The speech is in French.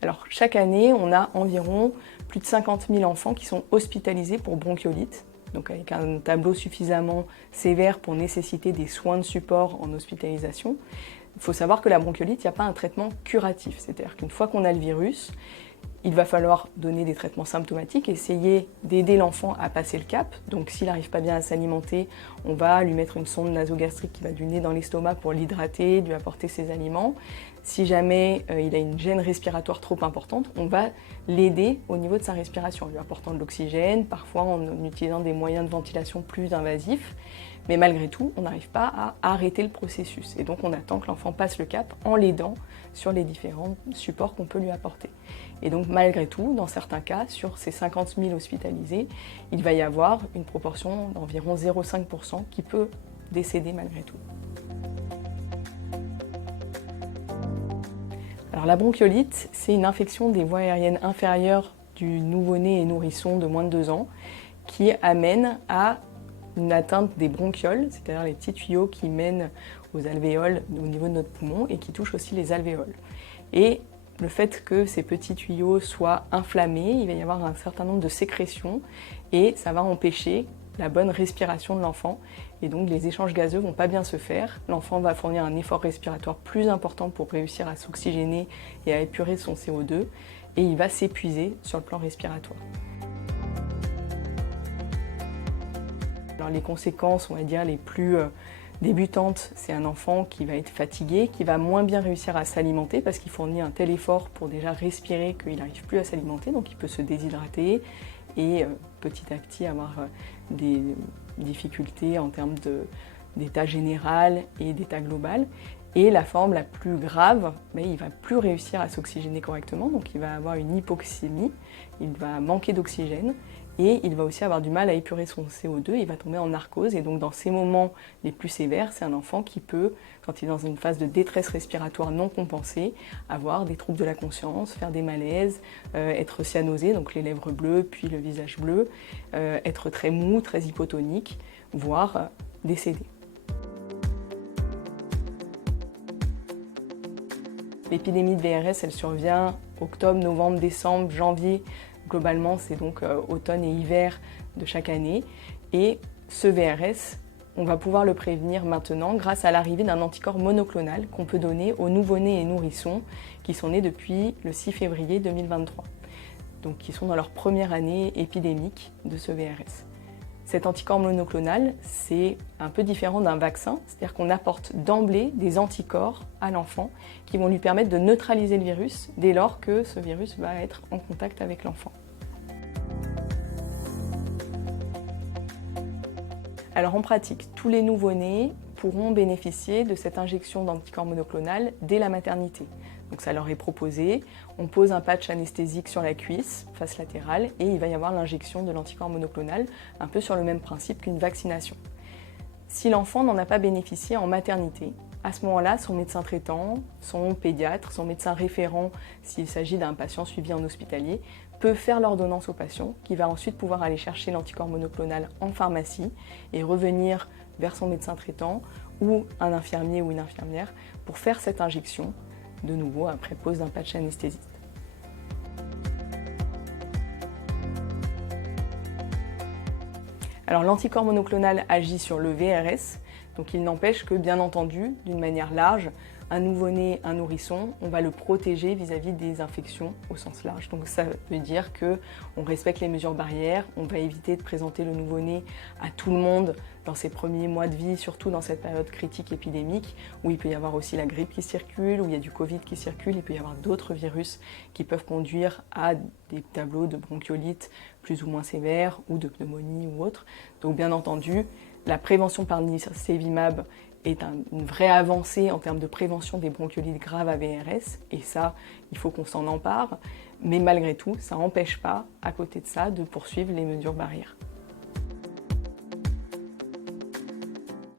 Alors chaque année, on a environ plus de 50 000 enfants qui sont hospitalisés pour bronchiolite, donc avec un tableau suffisamment sévère pour nécessiter des soins de support en hospitalisation. Il faut savoir que la bronchiolite, il n'y a pas un traitement curatif, c'est-à-dire qu'une fois qu'on a le virus, il va falloir donner des traitements symptomatiques, essayer d'aider l'enfant à passer le cap. Donc s'il n'arrive pas bien à s'alimenter, on va lui mettre une sonde nasogastrique qui va du nez dans l'estomac pour l'hydrater, lui apporter ses aliments. Si jamais il a une gêne respiratoire trop importante, on va l'aider au niveau de sa respiration, en lui apportant de l'oxygène, parfois en utilisant des moyens de ventilation plus invasifs. Mais malgré tout, on n'arrive pas à arrêter le processus. Et donc on attend que l'enfant passe le cap en l'aidant sur les différents supports qu'on peut lui apporter. Et donc malgré tout, dans certains cas, sur ces 50 000 hospitalisés, il va y avoir une proportion d'environ 0,5% qui peut décéder malgré tout. Alors la bronchiolite, c'est une infection des voies aériennes inférieures du nouveau-né et nourrisson de moins de 2 ans qui amène à une atteinte des bronchioles, c'est-à-dire les petits tuyaux qui mènent aux alvéoles au niveau de notre poumon et qui touchent aussi les alvéoles. Et le fait que ces petits tuyaux soient inflammés, il va y avoir un certain nombre de sécrétions et ça va empêcher la bonne respiration de l'enfant. Et donc les échanges gazeux vont pas bien se faire. L'enfant va fournir un effort respiratoire plus important pour réussir à s'oxygéner et à épurer son CO2 et il va s'épuiser sur le plan respiratoire. Alors les conséquences, on va dire, les plus débutantes, c'est un enfant qui va être fatigué, qui va moins bien réussir à s'alimenter parce qu'il fournit un tel effort pour déjà respirer qu'il n'arrive plus à s'alimenter, donc il peut se déshydrater et petit à petit avoir des difficultés en termes d'état général et d'état global. Et la forme la plus grave, il ne va plus réussir à s'oxygéner correctement, donc il va avoir une hypoxémie, il va manquer d'oxygène et il va aussi avoir du mal à épurer son CO2, il va tomber en narcose. Et donc dans ces moments les plus sévères, c'est un enfant qui peut, quand il est dans une phase de détresse respiratoire non compensée, avoir des troubles de la conscience, faire des malaises, être cyanosé, donc les lèvres bleues puis le visage bleu, être très mou, très hypotonique, voire décéder. L'épidémie de VRS, elle survient octobre, novembre, décembre, janvier. Globalement, c'est donc automne et hiver de chaque année. Et ce VRS, on va pouvoir le prévenir maintenant grâce à l'arrivée d'un anticorps monoclonal qu'on peut donner aux nouveau-nés et nourrissons qui sont nés depuis le 6 février 2023. Donc qui sont dans leur première année épidémique de ce VRS. Cet anticorps monoclonal, c'est un peu différent d'un vaccin, c'est-à-dire qu'on apporte d'emblée des anticorps à l'enfant qui vont lui permettre de neutraliser le virus dès lors que ce virus va être en contact avec l'enfant. Alors en pratique, tous les nouveau-nés pourront bénéficier de cette injection d'anticorps monoclonal dès la maternité. Donc ça leur est proposé, on pose un patch anesthésique sur la cuisse, face latérale, et il va y avoir l'injection de l'anticorps monoclonal, un peu sur le même principe qu'une vaccination. Si l'enfant n'en a pas bénéficié en maternité, à ce moment-là, son médecin traitant, son pédiatre, son médecin référent, s'il s'agit d'un patient suivi en hospitalier, peut faire l'ordonnance au patient, qui va ensuite pouvoir aller chercher l'anticorps monoclonal en pharmacie et revenir vers son médecin traitant ou un infirmier ou une infirmière pour faire cette injection, de nouveau après pose d'un patch anesthésiste. Alors l'anticorps monoclonal agit sur le VRS, donc il n'empêche que, bien entendu, d'une manière large, un nouveau-né, un nourrisson, on va le protéger vis-à-vis des infections au sens large. Donc ça veut dire qu'on respecte les mesures barrières, on va éviter de présenter le nouveau-né à tout le monde dans ses premiers mois de vie, surtout dans cette période critique épidémique, où il peut y avoir aussi la grippe qui circule, où il y a du Covid qui circule, il peut y avoir d'autres virus qui peuvent conduire à des tableaux de bronchiolite plus ou moins sévères, ou de pneumonie ou autre. Donc bien entendu, la prévention par nirsevimab est une vraie avancée en termes de prévention des bronchiolites graves à VRS, et ça, il faut qu'on s'en empare, mais malgré tout, ça n'empêche pas, à côté de ça, de poursuivre les mesures barrières.